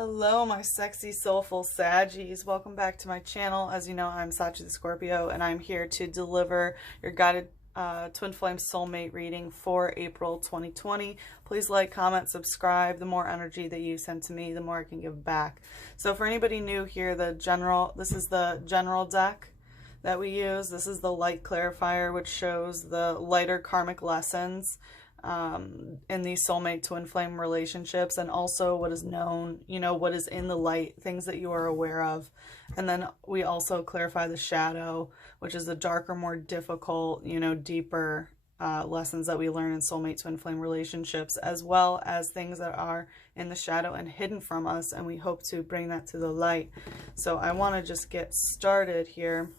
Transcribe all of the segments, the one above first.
Hello, my sexy, soulful Saggies. Welcome back to my channel. As you know, I'm Sachi the Scorpio, and I'm here to deliver your guided Twin Flame Soulmate reading for April 2020. Please like, comment, subscribe. The more energy that you send to me, the more I can give back. So for anybody new here, this is the general deck that we use. This is the light clarifier, which shows the lighter karmic lessons in these soulmate twin flame relationships, and also what is known, what is in the light, things that you are aware of. And then we also clarify the shadow, which is the darker, more difficult, deeper lessons that we learn in soulmate twin flame relationships, as well as things that are in the shadow and hidden from us, and we hope to bring that to the light. So I want to just get started here.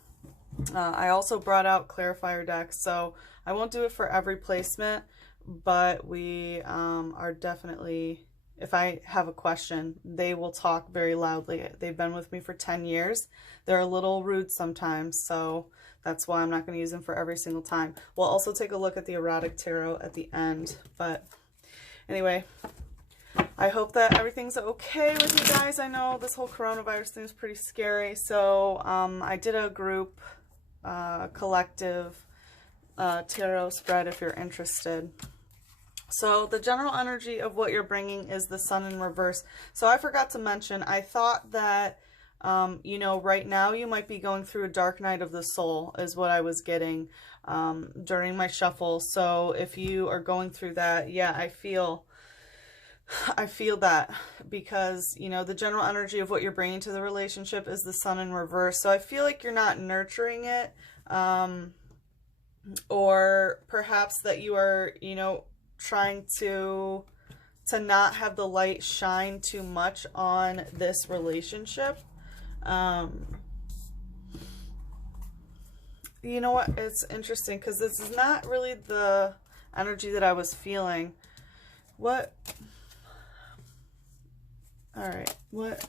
I also brought out clarifier decks, so I won't do it for every placement, but we are definitely, if I have a question, they will talk very loudly. They've been with me for 10 years. They're a little rude sometimes, so that's why I'm not going to use them for every single time. We'll also take a look at the erotic tarot at the end. But anyway, I hope that everything's okay with you guys. I know this whole coronavirus thing is pretty scary, so I did a group collective tarot spread if you're interested. So the general energy of what you're bringing is the Sun in reverse. So I forgot to mention, I thought that, right now you might be going through a dark night of the soul is what I was getting during my shuffle. So if you are going through that, yeah, I feel that, because, the general energy of what you're bringing to the relationship is the Sun in reverse. So I feel like you're not nurturing it, or perhaps that you are, trying to not have the light shine too much on this relationship. You know what? It's interesting because this is not really the energy that I was feeling. What? All right. What?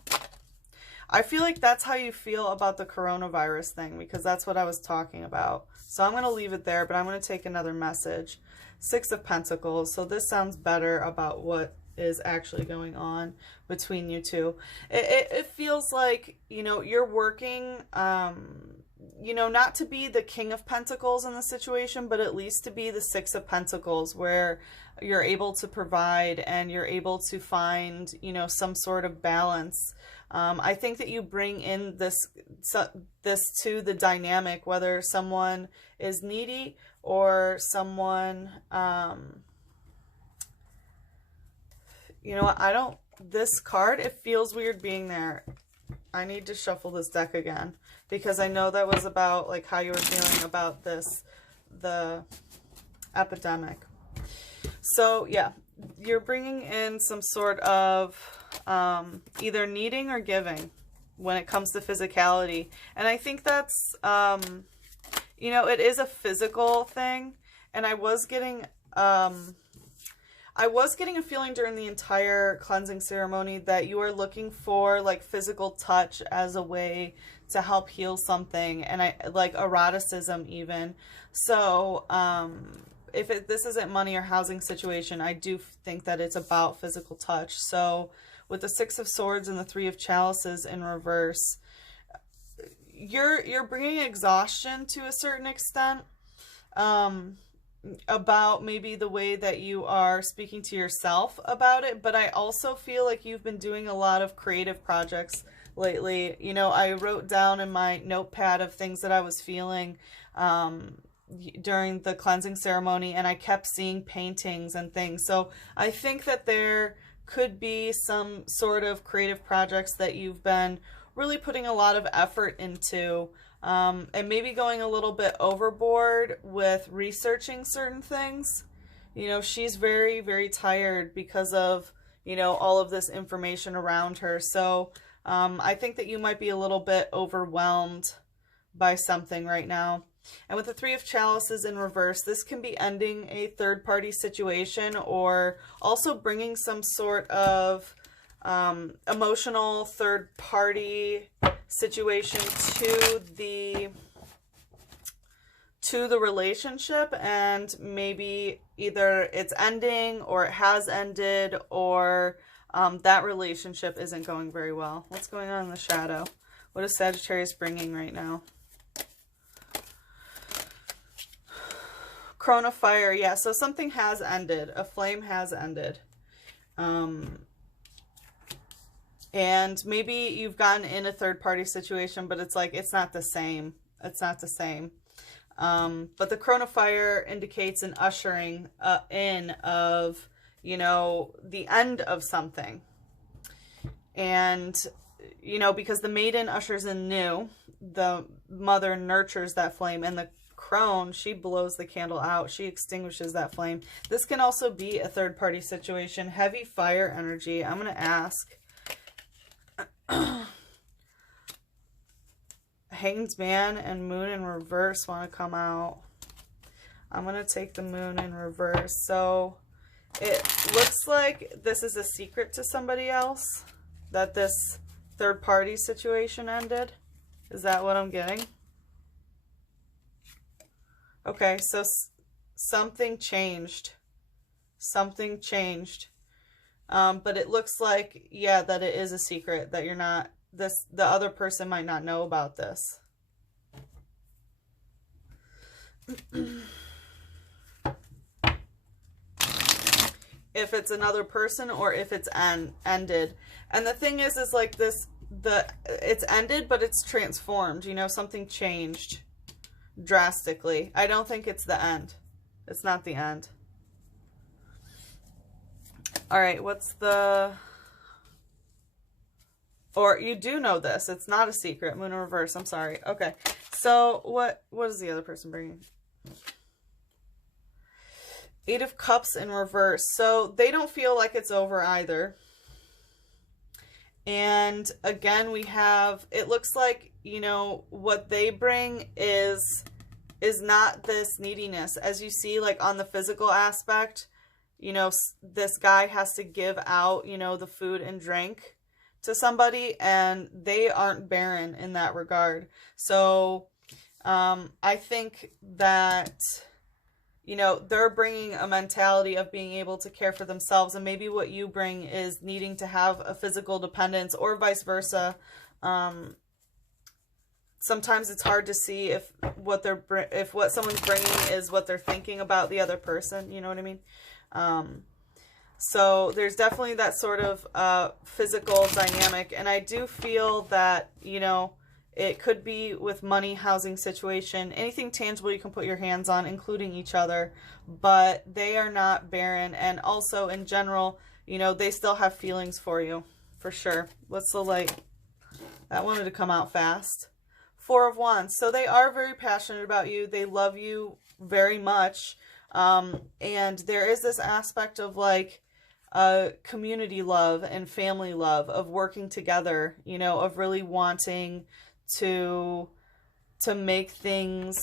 I feel like that's how you feel about the coronavirus thing, because that's what I was talking about. So I'm going to leave it there, but I'm going to take another message. Six of Pentacles. So this sounds better about what is actually going on between you two. It feels like, you're working, not to be the King of Pentacles in the situation, but at least to be the Six of Pentacles, where you're able to provide and you're able to find, some sort of balance. I think that you bring in this to the dynamic, whether someone is needy or someone, this card, it feels weird being there. I need to shuffle this deck again, because I know that was about like how you were feeling about the epidemic. So yeah, you're bringing in some sort of either needing or giving when it comes to physicality. And I think that's, it is a physical thing. And I was getting a feeling during the entire cleansing ceremony that you are looking for like physical touch as a way to help heal something, and like eroticism even. So, if this isn't money or housing situation, I do think that it's about physical touch. So with the Six of Swords and the Three of Chalices in reverse, you're bringing exhaustion to a certain extent, about maybe the way that you are speaking to yourself about it. But I also feel like you've been doing a lot of creative projects lately. I wrote down in my notepad of things that I was feeling, during the cleansing ceremony, and I kept seeing paintings and things. So I think that there could be some sort of creative projects that you've been really putting a lot of effort into, and maybe going a little bit overboard with researching certain things. She's very, very tired because of, all of this information around her. So I think that you might be a little bit overwhelmed by something right now. And with the Three of Chalices in reverse, this can be ending a third-party situation, or also bringing some sort of emotional third-party situation to the relationship, and maybe either it's ending or it has ended, or that relationship isn't going very well. What's going on in the shadow? What is Sagittarius bringing right now? Crown of Fire. Yeah, so something has ended. A flame has ended. And maybe you've gotten in a third-party situation, but it's like, it's not the same. It's not the same. But the Crown of Fire indicates an ushering in of, you know, the end of something. And, you know, because the maiden ushers in new, the mother nurtures that flame, and the crone, she blows the candle out. She extinguishes that flame. This can also be a third-party situation. Heavy fire energy. I'm going to ask. Hanged Man and Moon in reverse want to come out. I'm going to take the Moon in reverse. So it looks like this is a secret to somebody else, that this third-party situation ended. Is that what I'm getting? Okay, so something changed. Something changed. But it looks like, yeah, that it is a secret, that you're not, the other person might not know about this. If it's another person or if it's ended. And the thing is like this, it's ended, but it's transformed. You know, something changed drastically. I don't think it's the end. It's not the end. All right, what's the... Or you do know this. It's not a secret. Moon in reverse. I'm sorry. Okay. So what is the other person bringing? Eight of Cups in reverse. So they don't feel like it's over either. And again, we have, it looks like, you know, what they bring is not this neediness. As you see, like on the physical aspect, you know, this guy has to give out, you know, the food and drink to somebody, and they aren't barren in that regard. So I think that, you know, they're bringing a mentality of being able to care for themselves, and maybe what you bring is needing to have a physical dependence, or vice versa. Sometimes it's hard to see if what someone's bringing is what they're thinking about the other person. You know what I mean? So there's definitely that sort of physical dynamic. And I do feel that, you know, it could be with money, housing situation, anything tangible you can put your hands on, including each other. But they are not barren. And also in general, you know, they still have feelings for you, for sure. What's the light? That wanted to come out fast. Four of Wands. So they are very passionate about you. They love you very much. And there is this aspect of like community love and family love, of working together, you know, of really wanting to make things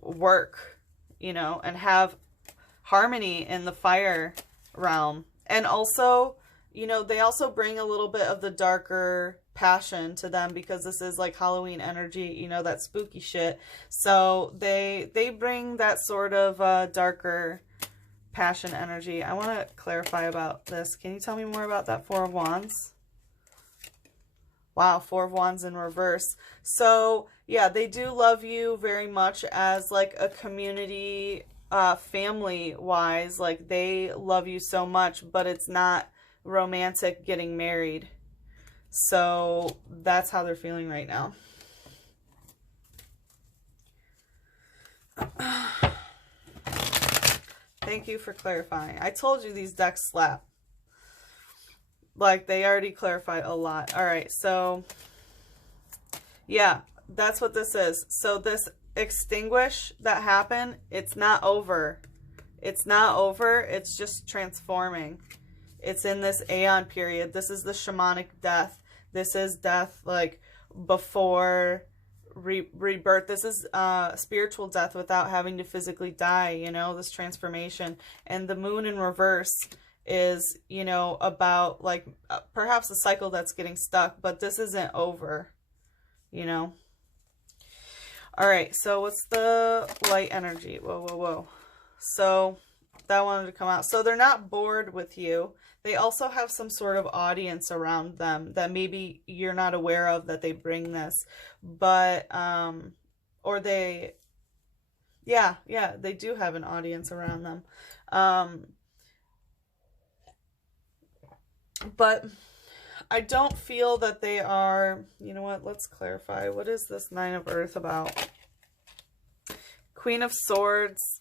work, you know, and have harmony in the fire realm. And also, you know, they also bring a little bit of the darker passion to them, because this is like Halloween energy, you know, that spooky shit. So they bring that sort of darker passion energy. I want to clarify about this. Can you tell me more about that Four of Wands? Wow, Four of Wands in reverse. So yeah, they do love you very much as like a community, family wise. Like they love you so much, but it's not romantic getting married. So that's how they're feeling right now. Thank you for clarifying. I told you these decks slap. Like, they already clarified a lot. All right, so yeah, that's what this is. So this extinguish that happened, it's not over. It's not over. It's just transforming. It's in this aeon period. This is the shamanic death. This is death like before rebirth. This is spiritual death without having to physically die, you know, this transformation. And the moon in reverse is, you know, about like perhaps a cycle that's getting stuck, but this isn't over, you know. All right, so what's the light energy? Whoa, whoa, whoa. So that wanted to come out. So they're not bored with you. They also have some sort of audience around them that maybe you're not aware of, that they bring this, but, or they, yeah, they do have an audience around them. But I don't feel that they are, you know what, let's clarify. What is this Nine of Earth about? Queen of Swords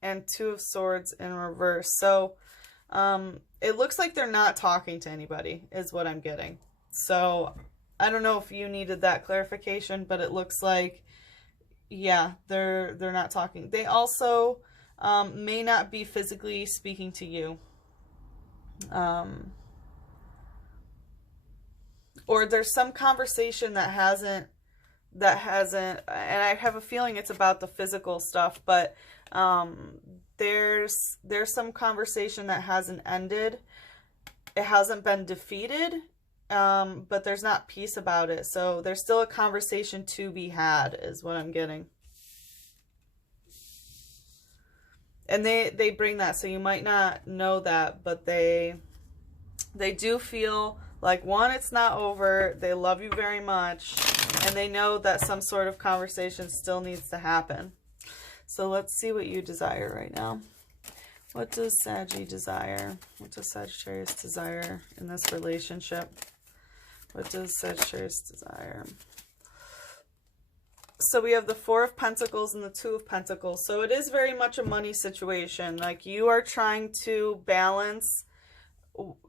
and Two of Swords in reverse. So, it looks like they're not talking to anybody, is what I'm getting. So, I don't know if you needed that clarification, but it looks like, yeah, they're not talking. They also may not be physically speaking to you. Or there's some conversation that hasn't, and I have a feeling it's about the physical stuff, but there's some conversation that hasn't ended. It hasn't been defeated, but there's not peace about it. So there's still a conversation to be had, is what I'm getting. And they bring that, so you might not know that, but they do feel like, one, it's not over. They love you very much. And they know that some sort of conversation still needs to happen. So let's see what you desire right now. What does Saggy desire? What does Sagittarius desire in this relationship? What does Sagittarius desire? So we have the Four of Pentacles and the Two of Pentacles. So it is very much a money situation. Like, you are trying to balance,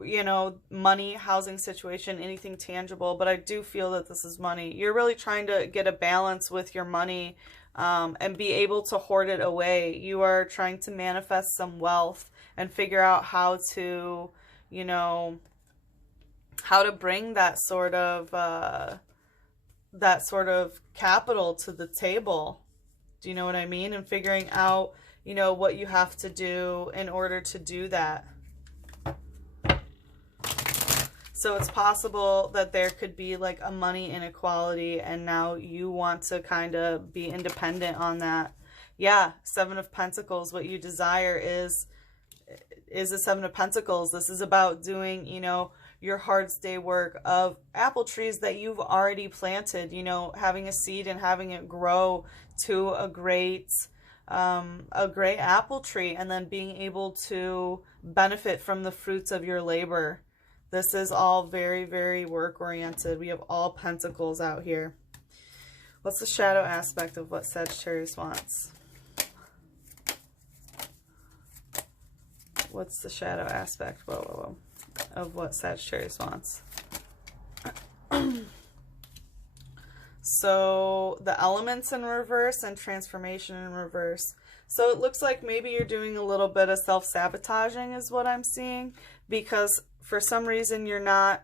you know, money, housing situation, anything tangible, but I do feel that this is money. You're really trying to get a balance with your money, and be able to hoard it away. You are trying to manifest some wealth and figure out how to, you know, how to bring that sort of capital to the table. Do you know what I mean? And figuring out, you know, what you have to do in order to do that. So it's possible that there could be like a money inequality, and now you want to kind of be independent on that. Yeah, Seven of Pentacles. What you desire is the Seven of Pentacles. This is about doing, you know, your hard day work of apple trees that you've already planted, you know, having a seed and having it grow to a great apple tree, and then being able to benefit from the fruits of your labor. This is all very, very work-oriented. We have all pentacles out here. What's the shadow aspect of what Sagittarius wants? What's the shadow aspect of what Sagittarius wants? So the elements in reverse and transformation in reverse. So it looks like maybe you're doing a little bit of self-sabotaging is what I'm seeing, because for some reason you're not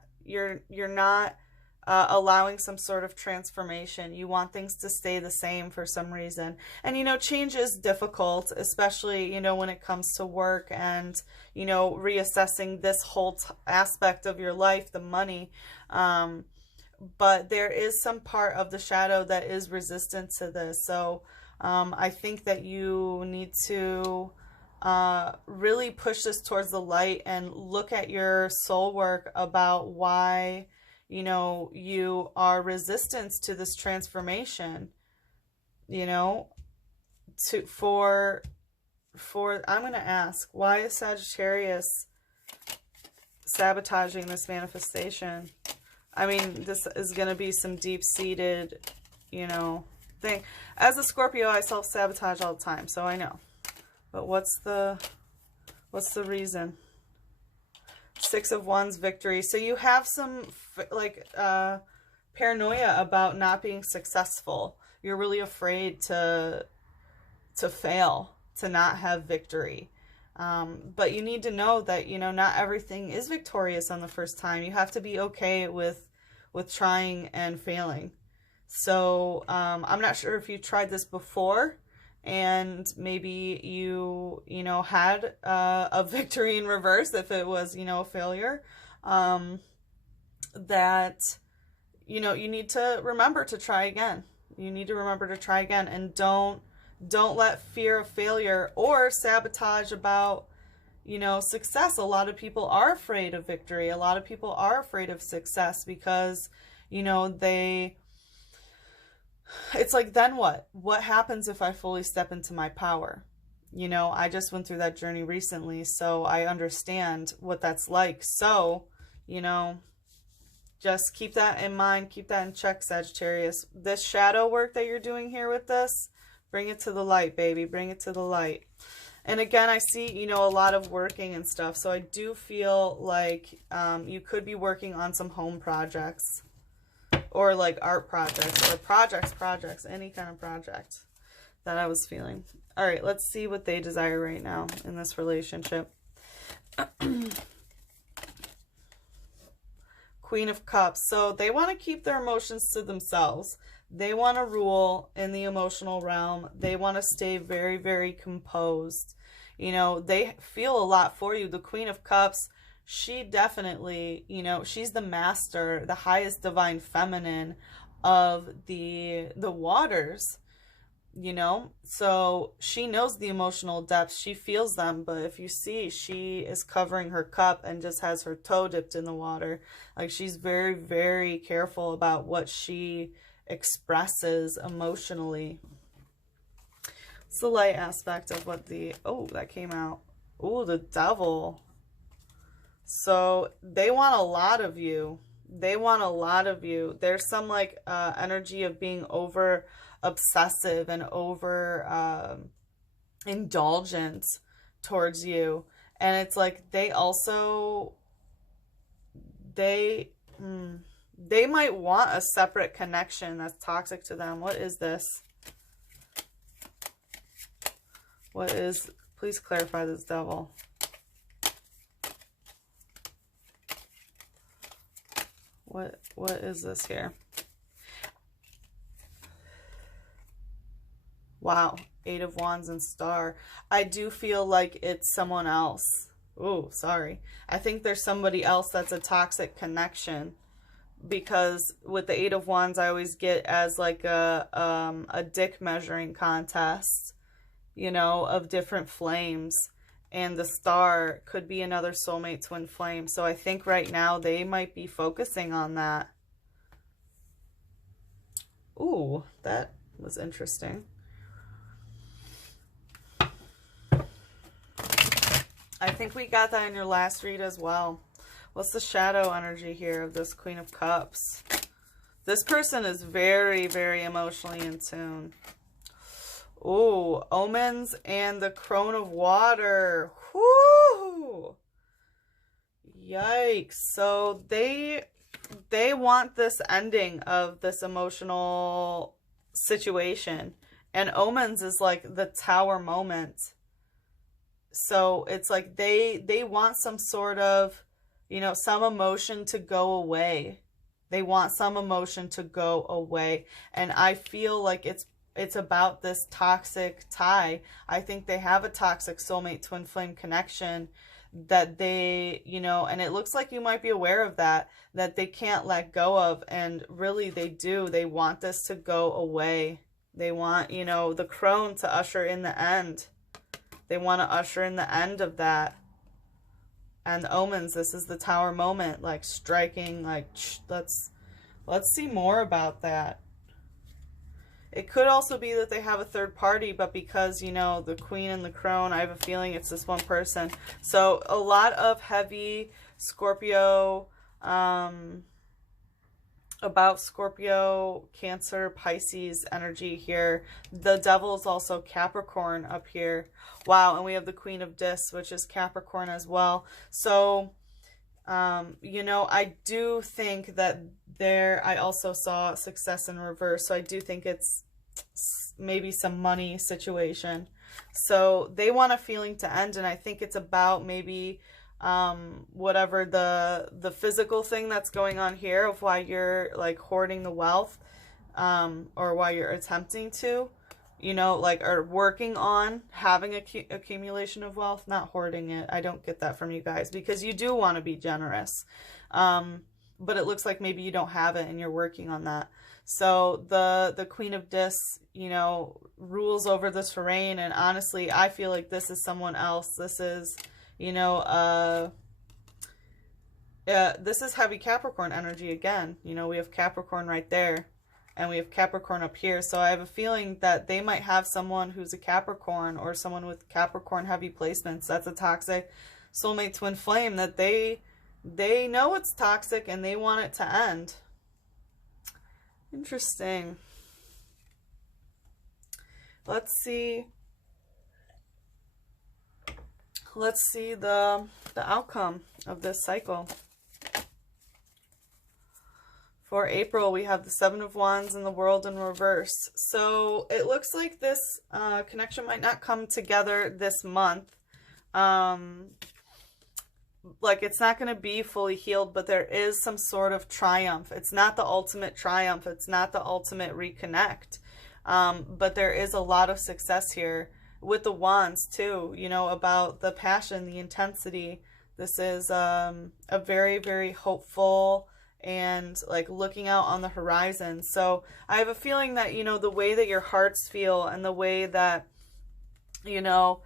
allowing some sort of transformation. You want things to stay the same for some reason. And, you know, change is difficult, especially, you know, when it comes to work and, you know, reassessing this whole aspect of your life, the money. But there is some part of the shadow that is resistant to this. So I think that you need to really push this towards the light and look at your soul work about why, you know, you are resistant to this transformation, you know, for I'm going to ask, why is Sagittarius sabotaging this manifestation? I mean, this is going to be some deep-seated, you know, thing. As a Scorpio, I self-sabotage all the time, so I know. But what's the reason? Six of Wands, victory. So you have some like paranoia about not being successful. You're really afraid to fail, to not have victory. But you need to know that, you know, not everything is victorious on the first time. You have to be okay with trying and failing. So I'm not sure if you tried this before and maybe you know, had a victory in reverse, if it was, you know, a failure, that, you know, you need to remember to try again. You need to remember to try again, and don't let fear of failure or sabotage about, you know, success. A lot of people are afraid of victory. A lot of people are afraid of success because, you know, it's like, then what? What happens if I fully step into my power? You know, I just went through that journey recently, so I understand what that's like. So, you know, just keep that in mind. Keep that in check, Sagittarius. This shadow work that you're doing here with this, bring it to the light, baby. Bring it to the light. And again, I see, you know, a lot of working and stuff. So I do feel like you could be working on some home projects or like art projects or projects, any kind of project that I was feeling. All right, let's see what they desire right now in this relationship. Queen of Cups. So they want to keep their emotions to themselves. They want to rule in the emotional realm. They want to stay very, very composed. You know, they feel a lot for you. The Queen of Cups, she definitely, you know, she's the master, the highest divine feminine of the waters, you know. So she knows the emotional depths. She feels them. But if you see, she is covering her cup and just has her toe dipped in the water. Like, she's very, very careful about what she expresses emotionally. It's the light aspect of what the, oh, that came out. Oh, the Devil. So they want a lot of you. They want a lot of you. There's some like energy of being over obsessive and over indulgent towards you. And it's like they also, they might want a separate connection that's toxic to them. What is this? What is, please clarify this, Devil. What is this here? Wow, Eight of Wands and Star. I do feel like it's someone else. Oh, sorry. I think there's somebody else that's a toxic connection. Because with the Eight of Wands, I always get as like a dick measuring contest, you know, of different flames. And the Star could be another soulmate twin flame. So I think right now they might be focusing on that. Ooh, that was interesting. I think we got that in your last read as well. What's the shadow energy here of this Queen of Cups? This person is very, very emotionally in tune. Ooh, Omens and the Crone of Water. Whoo! Yikes. So they want this ending of this emotional situation. And Omens is like the Tower moment. So it's like they want some sort of, you know, some emotion to go away. They want some emotion to go away. And I feel like it's about this toxic tie. I think they have a toxic soulmate twin flame connection that they, you know, and it looks like you might be aware of that they can't let go of. And really they do. They want this to go away. They want, you know, the crone to usher in the end. They want to usher in the end of that. And Omens, this is the Tower moment, like striking, like, let's see more about that. It could also be that they have a third party, but because, you know, the Queen and the Crone, I have a feeling it's this one person. So a lot of heavy Scorpio, about Scorpio, Cancer, Pisces energy here. The Devil is also Capricorn up here. Wow, and we have the Queen of Discs, which is Capricorn as well. So, you know, I do think that I also saw success in reverse. So I do think it's maybe some money situation. So they want a feeling to end, and I think it's about maybe whatever the physical thing that's going on here of why you're like hoarding the wealth, or why you're attempting to, you know, like, or working on having accumulation of wealth, not hoarding it. I don't get that from you guys, because you do want to be generous, but it looks like maybe you don't have it and you're working on that. So the Queen of Discs, you know, rules over this terrain, and honestly I feel like this is someone else. This is, You know, this is heavy Capricorn energy again. You know, we have Capricorn right there, and we have Capricorn up here. So I have a feeling that they might have someone who's a Capricorn, or someone with Capricorn heavy placements. That's a toxic soulmate twin flame, that they know it's toxic and they want it to end. Interesting. Let's see the outcome of this cycle. For April, we have the Seven of Wands and the World in reverse. So it looks like this connection might not come together this month. Like, it's not going to be fully healed, but there is some sort of triumph. It's not the ultimate triumph. It's not the ultimate reconnect. But there is a lot of success here with the Wands too, you know, about the passion, the intensity. This is a very, very hopeful and like looking out on the horizon. So I have a feeling that, you know, the way that your hearts feel and the way that, you know,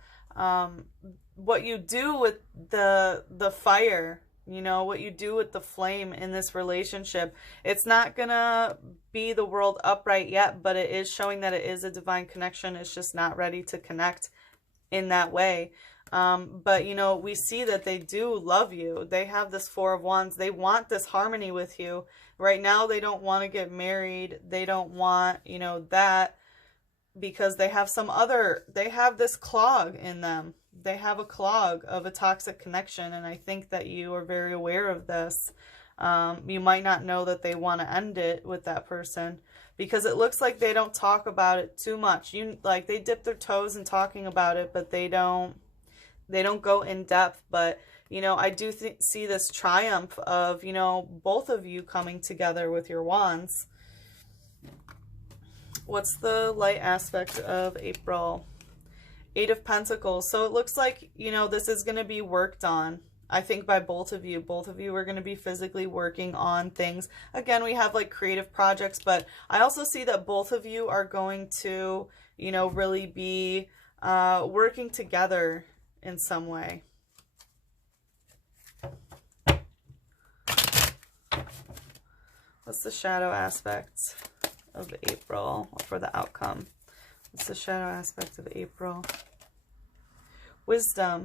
what you do with the fire, you know, what you do with the flame in this relationship, it's not gonna be the world upright yet, but it is showing that it is a divine connection. It's just not ready to connect in that way. But, you know, we see that they do love you. They have this Four of Wands. They want this harmony with you. Right now, they don't want to get married. They don't want, you know, that, because they have they have this clog in them. They have a clog of a toxic connection, and I think that you are very aware of this. You might not know that they want to end it with that person, because it looks like they don't talk about it too much. Like, they dip their toes in talking about it, but they don't go in depth. But, you know, I do see this triumph of, you know, both of you coming together with your wands. What's the light aspect of April? Eight of Pentacles. So it looks like, you know, this is going to be worked on, I think, by both of you. Both of you are going to be physically working on things. Again, we have like creative projects, but I also see that both of you are going to, you know, really be working together in some way. What's the shadow aspect of April for the outcome? What's the shadow aspect of April? Wisdom.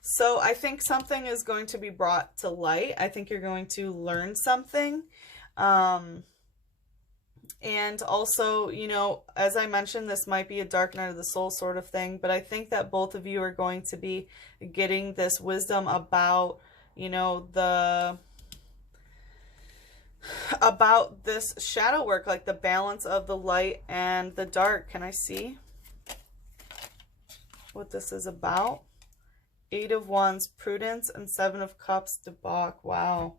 So I think something is going to be brought to light. I think you're going to learn something. And also, you know, as I mentioned, this might be a dark night of the soul sort of thing, but I think that both of you are going to be getting this wisdom about, you know, about this shadow work, like the balance of the light and the dark. Can I see what this is about? Eight of Wands, prudence, and Seven of Cups, debauch. Wow.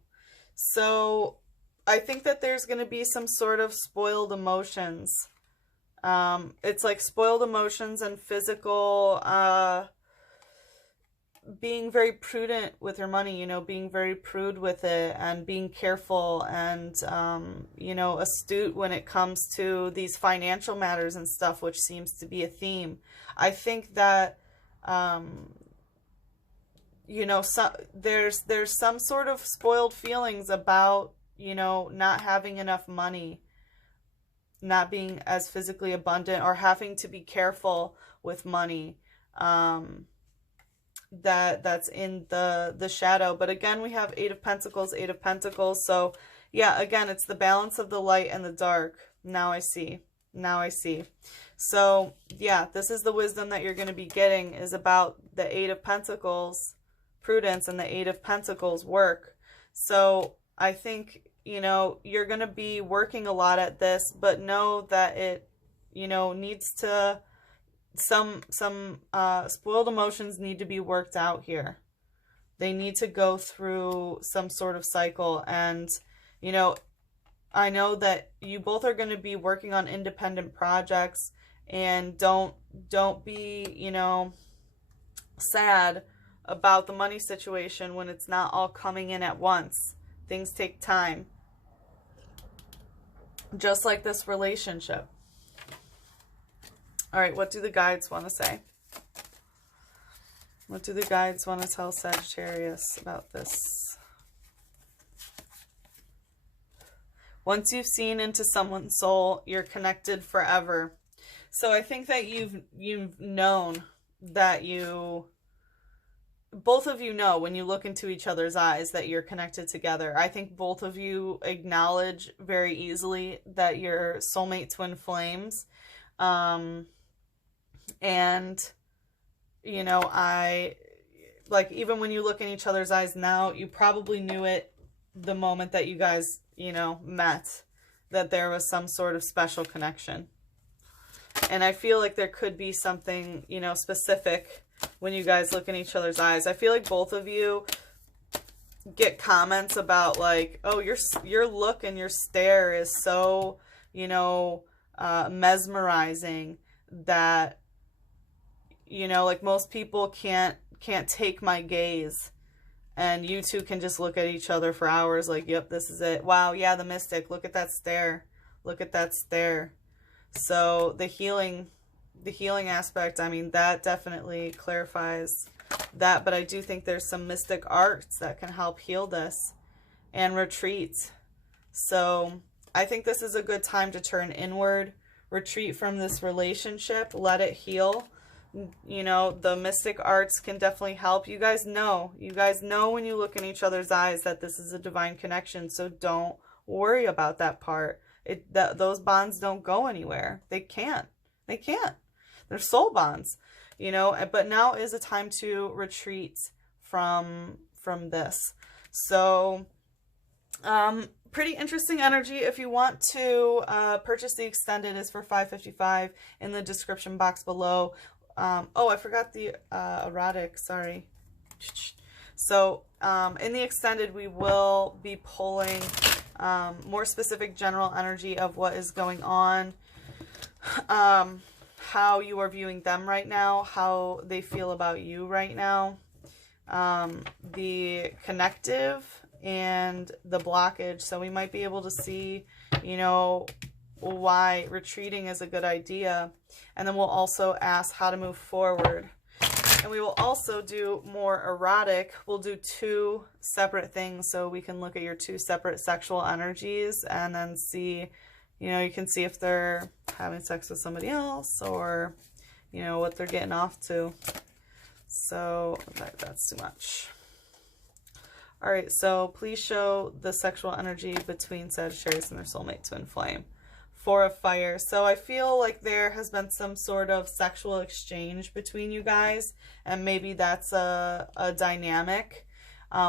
So I think that there's going to be some sort of spoiled emotions. It's like spoiled emotions and physical, being very prudent with your money, you know, being very prude with it and being careful and, you know, astute when it comes to these financial matters and stuff, which seems to be a theme. I think that, you know, there's some sort of spoiled feelings about, you know, not having enough money, not being as physically abundant, or having to be careful with money. That's in the shadow. But again, we have Eight of Pentacles, Eight of Pentacles. So yeah, again, it's the balance of the light and the dark. Now I see. Now I see. So yeah, this is the wisdom that you're going to be getting, is about the Eight of Pentacles, prudence, and the Eight of Pentacles, work. So I think, you know, you're going to be working a lot at this, but know that it, you know, needs to, some spoiled emotions need to be worked out here. They need to go through some sort of cycle. And, you know, I know that you both are going to be working on independent projects, and don't be, you know, sad about the money situation when it's not all coming in at once. Things take time. Just like this relationship. All right, what do the guides want to say? What do the guides want to tell Sagittarius about this? Once you've seen into someone's soul, you're connected forever. So I think that you've known that both of you know when you look into each other's eyes that you're connected together. I think both of you acknowledge very easily that you're soulmate twin flames. And, you know, even when you look in each other's eyes now, you probably knew it the moment that you guys, you know, met, that there was some sort of special connection. And I feel like there could be something, you know, specific when you guys look in each other's eyes. I feel like both of you get comments about like, oh, your look and your stare is so, you know, mesmerizing that, you know, like most people can't take my gaze. And you two can just look at each other for hours like, yep, this is it. Wow, yeah, the mystic. Look at that stare. Look at that stare. So the healing aspect, I mean, that definitely clarifies that. But I do think there's some mystic arts that can help heal this and retreat. So I think this is a good time to turn inward, retreat from this relationship, let it heal. You know, the mystic arts can definitely help. You guys know when you look in each other's eyes that this is a divine connection. So don't worry about that part. Those bonds don't go anywhere. They can't. They're soul bonds, you know, but now is a time to retreat from this. So, pretty interesting energy. If you want to purchase the extended, is for $5.55 in the description box below. Oh, I forgot the erotic, sorry. So in the extended, we will be pulling more specific general energy of what is going on, how you are viewing them right now, how they feel about you right now, the connective and the blockage. So we might be able to see, you know, why retreating is a good idea. And then we'll also ask how to move forward. And we will also do more erotic. We'll do 2 separate things so we can look at your 2 separate sexual energies and then see, you know, you can see if they're having sex with somebody else or, you know, what they're getting off to. So that's too much. All right, so please show the sexual energy between Sagittarius and their soulmate twin flame. 4 of fire. So I feel like there has been some sort of sexual exchange between you guys, and maybe that's a dynamic,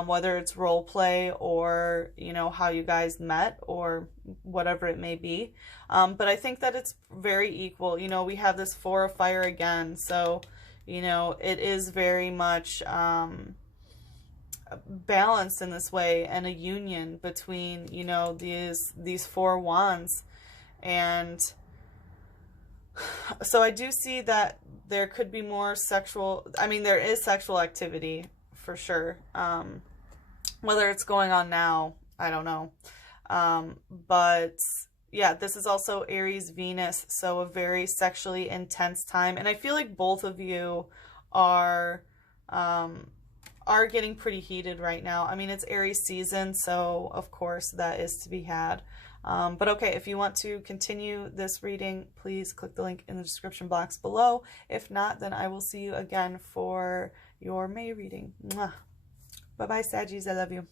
whether it's role play or, you know, how you guys met or whatever it may be. But I think that it's very equal. You know, we have this 4 of fire again. So, you know, it is very much balanced in this way, and a union between, you know, these 4 wands. And so I do see that there could be more sexual, I mean, there is sexual activity for sure. Whether it's going on now, I don't know. But yeah, this is also Aries Venus, so a very sexually intense time. And I feel like both of you are getting pretty heated right now. I mean, it's Aries season, so of course that is to be had. But okay, if you want to continue this reading, please click the link in the description box below. If not, then I will see you again for your May reading. Mwah. Bye-bye, Saggies. I love you.